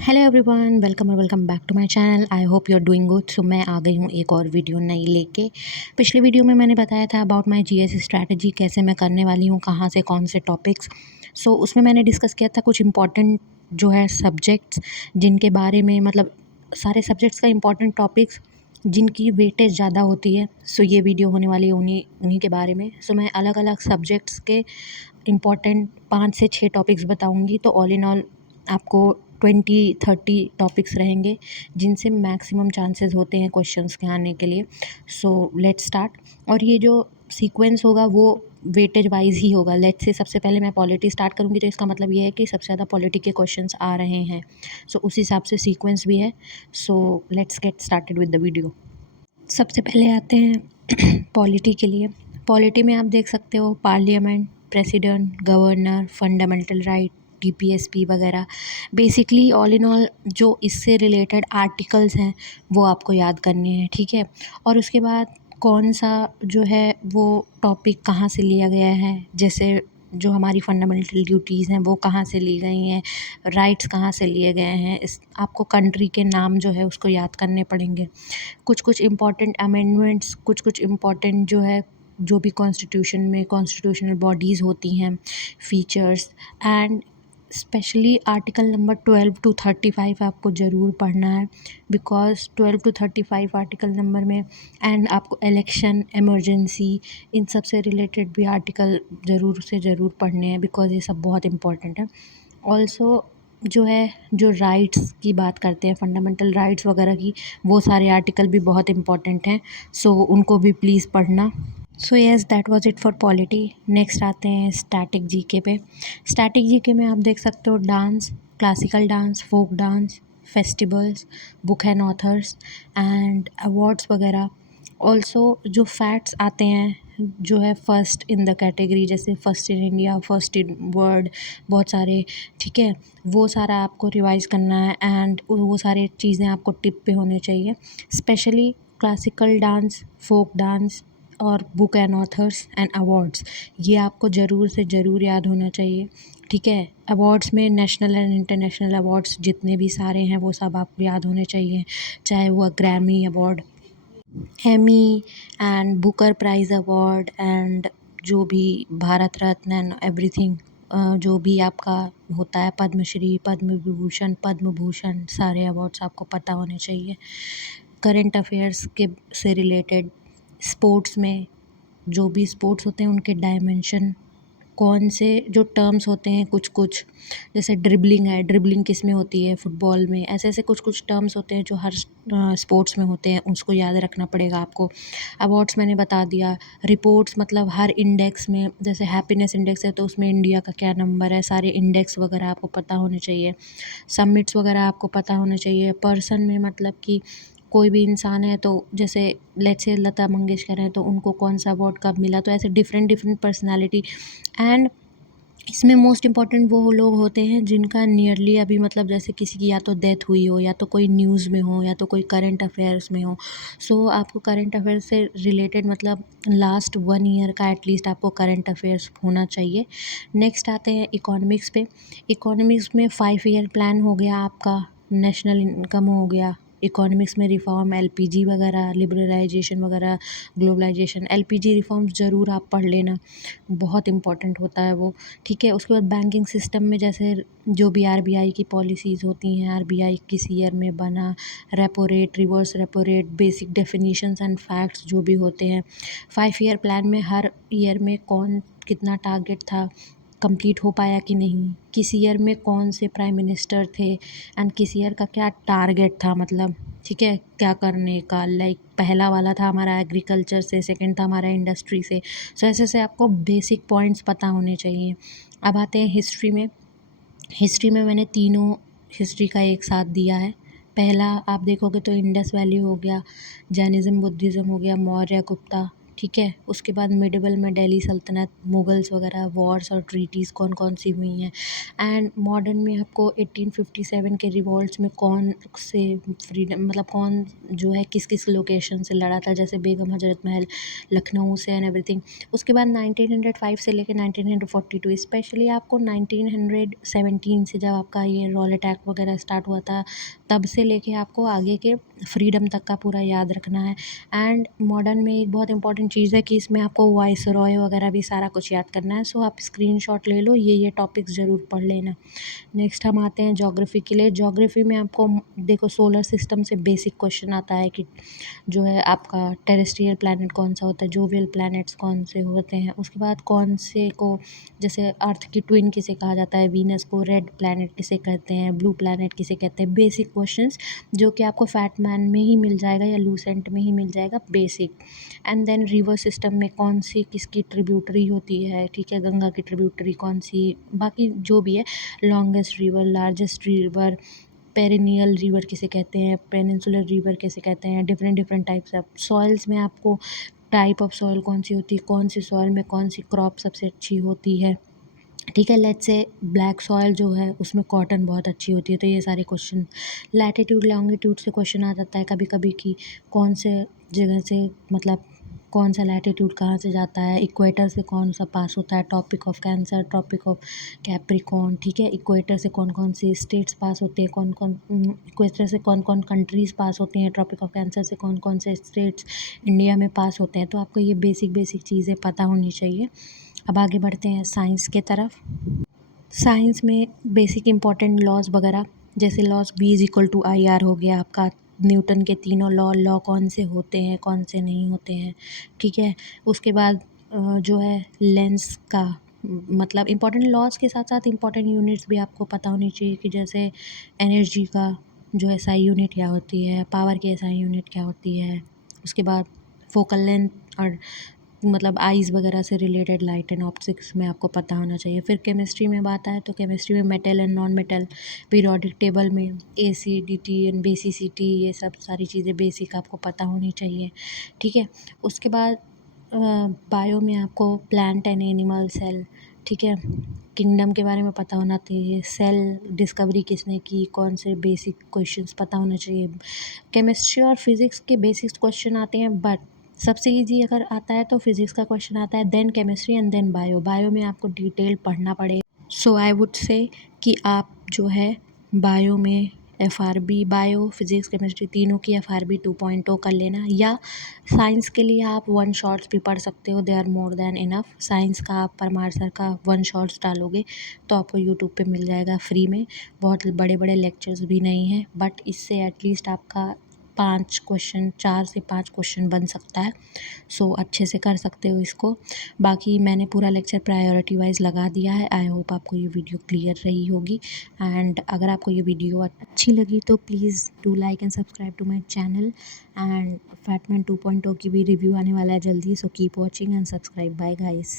Hello everyone, welcome और welcome back to my channel. I hope you are doing good. So मैं आ गई हूँ एक और वीडियो नई लेके। पिछले वीडियो में मैंने बताया था अबाउट माय जीएस स्ट्रैटेजी, कैसे मैं करने वाली हूँ, कहाँ से कौन से टॉपिक्स। सो उसमें मैंने डिस्कस किया था कुछ इंपॉर्टेंट जो है सब्जेक्ट्स, जिनके बारे में मतलब सारे सब्जेक्ट्स का इंपॉर्टेंट टॉपिक्स जिनकी वेटेज ज़्यादा होती है। सो ये वीडियो होने वाली है उन्हीं उन्हीं के बारे में। सो मैं अलग अलग सब्जेक्ट्स के इम्पॉर्टेंट 5 से 6 टॉपिक्स बताऊंगी। तो ऑल इन ऑल आपको 20-30 टॉपिक्स रहेंगे जिनसे मैक्सिमम चांसेस होते हैं क्वेश्चंस के आने के लिए। So let's start. और ये जो सीक्वेंस होगा वो वेटेज वाइज ही होगा। लेट्स से सबसे पहले मैं पॉलिटी स्टार्ट करूँगी, तो इसका मतलब ये है कि सबसे ज़्यादा पॉलिटी के क्वेश्चंस आ रहे हैं। सो उस हिसाब से सीक्वेंस भी है। So let's get started with the video. सबसे पहले आते हैं पॉलिटी के लिए। पॉलिटी में आप देख सकते हो parliament, president, governor, fundamental right, DPSP वगैरह। बेसिकली ऑल इन ऑल जो इससे रिलेटेड आर्टिकल्स हैं वो आपको याद करने हैं, ठीक है। और उसके बाद कौन सा जो है वो टॉपिक कहाँ से लिया गया है, जैसे जो हमारी फंडामेंटल ड्यूटीज़ हैं वो कहाँ से ली गई हैं, राइट्स कहाँ से लिए गए हैं। इस आपको कंट्री के नाम जो है उसको याद करने पड़ेंगे। कुछ कुछ इम्पॉर्टेंट अमेंडमेंट्स, कुछ कुछ इम्पॉर्टेंट जो है जो भी कॉन्स्टिट्यूशन में कॉन्स्टिट्यूशनल बॉडीज़ होती हैं, features. And specially article number 12 to 35 आपको ज़रूर पढ़ना है, बिकॉज 12 to 35 आर्टिकल नंबर में। एंड आपको इलेक्शन, इमरजेंसी, इन सब से रिलेटेड भी आर्टिकल ज़रूर से ज़रूर पढ़ने हैं, बिकॉज ये सब बहुत इम्पॉर्टेंट है। ऑल्सो जो है जो राइट्स की बात करते हैं, फंडामेंटल राइट्स वगैरह की, वो सारे आर्टिकल भी बहुत इम्पॉर्टेंट हैं। सो उनको भी प्लीज़ पढ़ना। So yes, that was it for polity. Next आते हैं स्टैटिक जीके पे। स्टैटिक जीके में आप देख सकते हो dance, classical dance, folk dance, festivals, book and authors and awards वगैरह। ऑल्सो जो फैक्ट्स आते हैं जो है फर्स्ट इन द कैटेगरी, जैसे first in India, first in world, बहुत सारे, ठीक है। वो सारा आपको रिवाइज़ करना है एंड वो सारी चीज़ें आपको टिप पे होने चाहिए। Specially classical dance, folk dance और book and authors and awards, ये आपको ज़रूर से ज़रूर याद होना चाहिए, ठीक है। अवार्ड्स में नेशनल एंड इंटरनेशनल अवार्ड्स जितने भी सारे हैं वो सब आपको याद होने चाहिए, चाहे वो Grammy award, Emmy and Booker prize award and जो भी भारत रत्न एंड एवरीथिंग, जो भी आपका होता है, पद्मश्री, पद्म विभूषण, पद्म भूषण, सारे अवार्ड्स आपको पता होने चाहिए। करंट अफेयर्स के से रिलेटेड, स्पोर्ट्स में जो भी स्पोर्ट्स होते हैं उनके डायमेंशन, कौन से जो टर्म्स होते हैं, कुछ कुछ जैसे ड्रिबलिंग है, ड्रिबलिंग किस में होती है, फुटबॉल में, ऐसे ऐसे कुछ कुछ टर्म्स होते हैं जो हर स्पोर्ट्स में होते हैं, उसको याद रखना पड़ेगा आपको। अवार्ड्स मैंने बता दिया। रिपोर्ट्स मतलब हर इंडेक्स में, जैसे हैप्पीनेस इंडेक्स है तो उसमें इंडिया का क्या नंबर है, सारे इंडेक्स वगैरह आपको पता होने चाहिए। समिट्स वगैरह आपको पता होने चाहिए। पर्सन में मतलब कि कोई भी इंसान है, तो जैसे लेट्स से लता मंगेशकर हैं तो उनको कौन सा अवार्ड कब मिला, तो ऐसे डिफरेंट डिफरेंट पर्सनालिटी। एंड इसमें मोस्ट इम्पॉर्टेंट वो लोग होते हैं जिनका नियरली अभी मतलब जैसे किसी की या तो डेथ हुई हो, या तो कोई न्यूज़ में हो, या तो कोई करंट अफेयर्स में हो। सो आपको करंट अफेयर्स से रिलेटेड मतलब लास्ट 1 ईयर का एटलीस्ट आपको करंट अफेयर्स होना चाहिए। नेक्स्ट आते हैं इकोनॉमिक्स पे। इकोनॉमिक्स में 5 ईयर प्लान हो गया आपका, नेशनल इनकम हो गया, इकोनॉमिक्स में रिफॉर्म, एलपीजी वगैरह, लिबरलाइजेशन वगैरह, ग्लोबलाइजेशन। एलपीजी रिफॉर्म्स ज़रूर आप पढ़ लेना, बहुत इंपॉर्टेंट होता है वो, ठीक है। उसके बाद बैंकिंग सिस्टम में जैसे जो भी आरबीआई की पॉलिसीज़ होती हैं, आरबीआई किस ईयर में बना, repo rate, reverse repo rate, basic definitions and facts जो भी होते हैं। 5 ईयर प्लान में हर ईयर में कौन कितना टारगेट था, कंप्लीट हो पाया कि नहीं, किस ईयर में कौन से प्राइम मिनिस्टर थे एंड किस ईयर का क्या टारगेट था, मतलब ठीक है क्या करने का। लाइक पहला वाला था हमारा एग्रीकल्चर से, सेकंड था हमारा इंडस्ट्री से। सो ऐसे ऐसे आपको बेसिक पॉइंट्स पता होने चाहिए। अब आते हैं हिस्ट्री में। हिस्ट्री में मैंने तीनों हिस्ट्री का एक साथ दिया है। पहला आप देखोगे तो इंडस वैली हो गया, जैनिज़्म बुद्धिज़्म हो गया, मौर्य गुप्ता, ठीक है। उसके बाद मिडेवल में दिल्ली सल्तनत, मुगल्स वगैरह वॉर्स और ट्रीटीज़ कौन-कौन सी हुई हैं। एंड मॉडर्न में आपको 1857 के रिवॉल्ट्स में कौन से फ्रीडम मतलब कौन जो है किस-किस लोकेशन से लड़ा था, जैसे बेगम हजरत महल, लखनऊ से एंड एवरीथिंग। उसके बाद 1905 से लेके 1942 स्पेशली आपको 1917 से जब आपका ये रॉल अटैक वगैरह स्टार्ट हुआ था, तब से लेके आपको आगे के फ्रीडम तक का पूरा याद रखना है। एंड मॉडर्न में एक बहुत इंपॉर्टेंट चीज़ है कि इसमें आपको वाइसरॉय वगैरह भी सारा कुछ याद करना है। सो आप स्क्रीनशॉट ले लो, ये टॉपिक्स ज़रूर पढ़ लेना। नेक्स्ट हम आते हैं ज्योग्राफी के लिए। ज्योग्राफी में आपको देखो सोलर सिस्टम से बेसिक क्वेश्चन आता है कि जो है आपका टेरेस्ट्रियल प्लैनेट कौन सा होता है, जोवियल प्लैनेट्स कौन से होते हैं। उसके बाद कौन से को जैसे अर्थ की ट्विन किसे कहा जाता है, वीनस को रेड प्लैनेट किसे कहते हैं, ब्लू प्लैनेट किसे कहते हैं। बेसिक क्वेश्चंस जो कि आपको फैट मैन में ही मिल जाएगा या लूसेंट में ही मिल जाएगा basic. And then river system में कौन सी किसकी ट्रिब्यूटरी होती है, ठीक है, गंगा की ट्रिब्यूटरी कौन सी, बाकी जो भी है, longest river, largest river, perennial river किसे कहते हैं, पेनिनसुलर रिवर किसे कहते हैं, different different types of soils में आपको टाइप ऑफ सॉइल कौन सी होती है, कौन सी सॉइल में कौन सी क्रॉप सबसे अच्छी होती है, ठीक है। लेट्स से ब्लैक सॉइल जो है उसमें कॉटन बहुत अच्छी होती है। तो ये सारे क्वेश्चन लैटिट्यूड लॉन्गिट्यूड से क्वेश्चन आ जाता है कभी कभी कि कौन से जगह से मतलब कौन सा लैटिट्यूड कहाँ से जाता है, इक्वेटर से कौन सा पास होता है, tropic of cancer, tropic of capricorn, ठीक है। इक्वेटर से कौन कौन सी स्टेट्स पास होते हैं, कौन कौन इक्वेटर से कौन कौन कंट्रीज़ पास होती हैं, ट्रॉपिक ऑफ कैंसर से कौन कौन से स्टेट्स इंडिया में पास होते हैं। तो आपको ये बेसिक बेसिक चीज़ें पता होनी चाहिए। अब आगे बढ़ते हैं साइंस के तरफ। साइंस में बेसिक इंपॉर्टेंट लॉज वगैरह, जैसे लॉज V=IR हो गया आपका, न्यूटन के तीनों लॉ कौन से होते हैं, कौन से नहीं होते हैं, ठीक है। उसके बाद जो है लेंस का मतलब इंपॉर्टेंट लॉज के साथ साथ इंपॉर्टेंट यूनिट्स भी आपको पता होनी चाहिए कि जैसे एनर्जी का जो SI यूनिट क्या होती है, पावर की SI यूनिट क्या होती है। उसके बाद फोकल लेंथ और मतलब आइज़ वगैरह से रिलेटेड लाइट एंड ऑप्टिक्स में आपको पता होना चाहिए। फिर केमिस्ट्री में बात आए तो केमिस्ट्री में metal and non metal, periodic table में ACDT एंड BCCT, ये सब सारी चीज़ें बेसिक आपको पता होनी चाहिए, ठीक है। उसके बाद बायो में आपको प्लांट एंड एनिमल सेल, ठीक है, किंगडम के बारे में पता होना चाहिए, सेल डिस्कवरी किसने की, कौन से बेसिक क्वेश्चंस पता होने चाहिए। केमिस्ट्री और फिज़िक्स के बेसिक्स क्वेश्चन आते हैं, बट सबसे ईजी अगर आता है तो फिज़िक्स का क्वेश्चन आता है, then chemistry and then bio. Bio में आपको डिटेल पढ़ना पड़ेगा। सो आई वुड से कि आप जो है बायो में FRB, बायो फिज़िक्स केमिस्ट्री तीनों की FRB 2.0 कर लेना, या साइंस के लिए आप वन शॉट्स भी पढ़ सकते हो, they are more than enough. Science का आप परमार सर का वन शॉट्स डालोगे तो आपको यूट्यूब पे मिल जाएगा फ्री में। बहुत बड़े बड़े लेक्चर्स भी नहीं हैं, बट इससे एटलीस्ट आपका 4 से 5 क्वेश्चन बन सकता है। सो अच्छे से कर सकते हो इसको। बाकी मैंने पूरा लेक्चर प्रायोरिटी वाइज लगा दिया है। आई होप आपको ये वीडियो क्लियर रही होगी। एंड अगर आपको ये वीडियो अच्छी लगी तो please do like and subscribe to my channel. And Fatman 2.0 की भी रिव्यू आने वाला है जल्दी, so keep watching and subscribe. Bye guys.